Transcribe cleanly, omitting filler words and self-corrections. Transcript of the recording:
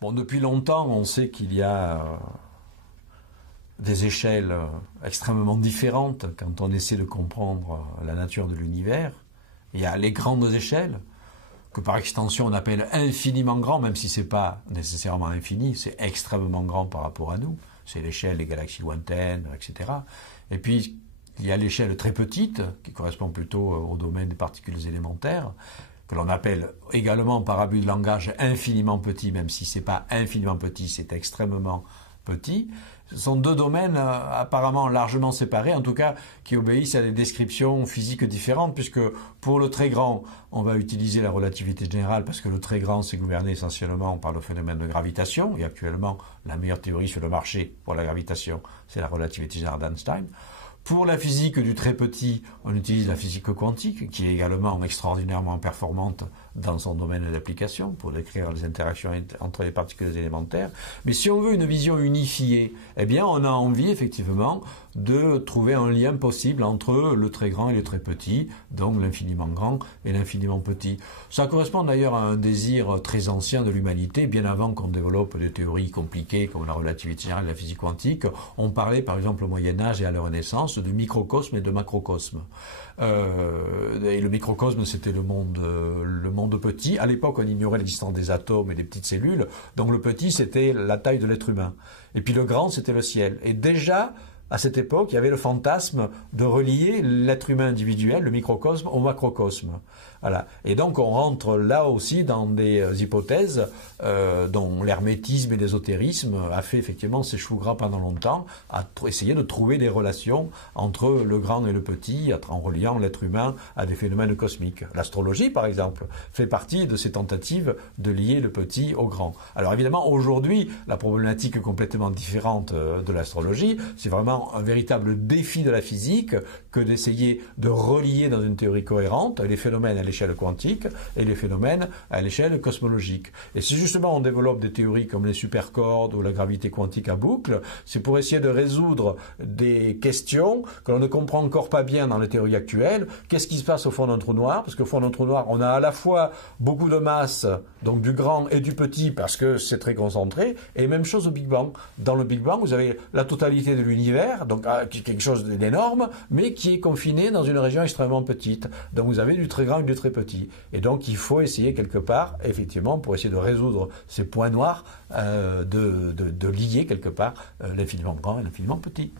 Bon, depuis longtemps, on sait qu'il y a des échelles extrêmement différentes quand on essaie de comprendre la nature de l'univers. Il y a les grandes échelles, que par extension on appelle infiniment grand, même si ce n'est pas nécessairement infini, c'est extrêmement grand par rapport à nous. C'est l'échelle des galaxies lointaines, etc. Et puis, il y a l'échelle très petite, qui correspond plutôt au domaine des particules élémentaires, que l'on appelle également par abus de langage infiniment petit, même si ce n'est pas infiniment petit, c'est extrêmement petit. Ce sont deux domaines apparemment largement séparés, en tout cas qui obéissent à des descriptions physiques différentes, puisque pour le très grand, on va utiliser la relativité générale, parce que le très grand, c'est gouverné essentiellement par le phénomène de gravitation, et actuellement, la meilleure théorie sur le marché pour la gravitation, c'est la relativité générale d'Einstein. Pour la physique du très petit, on utilise la physique quantique, qui est également extraordinairement performante dans son domaine d'application, pour décrire les interactions entre les particules élémentaires. Mais si on veut une vision unifiée, eh bien, on a envie, effectivement, de trouver un lien possible entre le très grand et le très petit, donc l'infiniment grand et l'infiniment petit. Ça correspond d'ailleurs à un désir très ancien de l'humanité, bien avant qu'on développe des théories compliquées comme la relativité générale et la physique quantique. On parlait, par exemple, au Moyen-Âge et à la Renaissance, de microcosme et de macrocosme. Et le microcosme, c'était le monde petit. À l'époque, on ignorait l'existence des atomes et des petites cellules. Donc le petit, c'était la taille de l'être humain. Et puis le grand, c'était le ciel. Et déjà, à cette époque, il y avait le fantasme de relier l'être humain individuel, le microcosme, au macrocosme. Voilà. Et donc on rentre là aussi dans des hypothèses dont l'hermétisme et l'ésotérisme a fait effectivement ses choux gras pendant longtemps, à essayer de trouver des relations entre le grand et le petit, en reliant l'être humain à des phénomènes cosmiques. L'astrologie, par exemple, fait partie de ces tentatives de lier le petit au grand. Alors évidemment, aujourd'hui, la problématique est complètement différente de l'astrologie. C'est vraiment un véritable défi de la physique que d'essayer de relier dans une théorie cohérente les phénomènes à l'échelle quantique et les phénomènes à l'échelle cosmologique. Et si justement on développe des théories comme les supercordes ou la gravité quantique à boucle, c'est pour essayer de résoudre des questions que l'on ne comprend encore pas bien dans les théories actuelles. Qu'est-ce qui se passe au fond d'un trou noir? Parce qu'au fond d'un trou noir, on a à la fois beaucoup de masse, donc du grand et du petit, parce que c'est très concentré, et même chose au Big Bang. Dans le Big Bang, vous avez la totalité de l'univers, donc quelque chose d'énorme, mais qui est confiné dans une région extrêmement petite. Donc vous avez du très grand et du très petit. Et donc il faut essayer quelque part, effectivement, pour essayer de résoudre ces points noirs, de lier quelque part l'infiniment grand et l'infiniment petit.